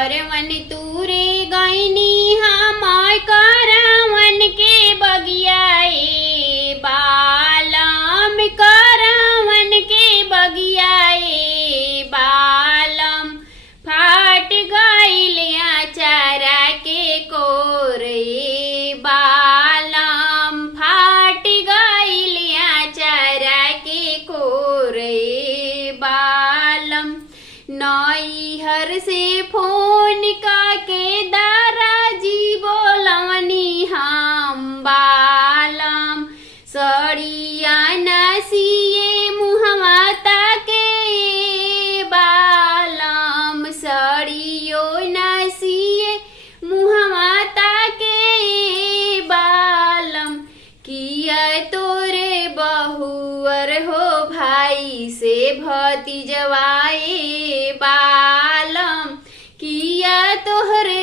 करवन तूरे गईनी हम करवन के बगियाए बालम करवन के बगियाए बालम फाट गईल आचारा के कोरे बालम फाट गईल आचारा के कोरे बालम नैहर से फोन के दाराजी बोलवनी हम बालम सड़िया नसिए मुहमाता के बालम सड़ियो नसिए मुहमाता के बालम किया तोरे बहुअर हो भाई से भतीजवाए बालम किया तोहरे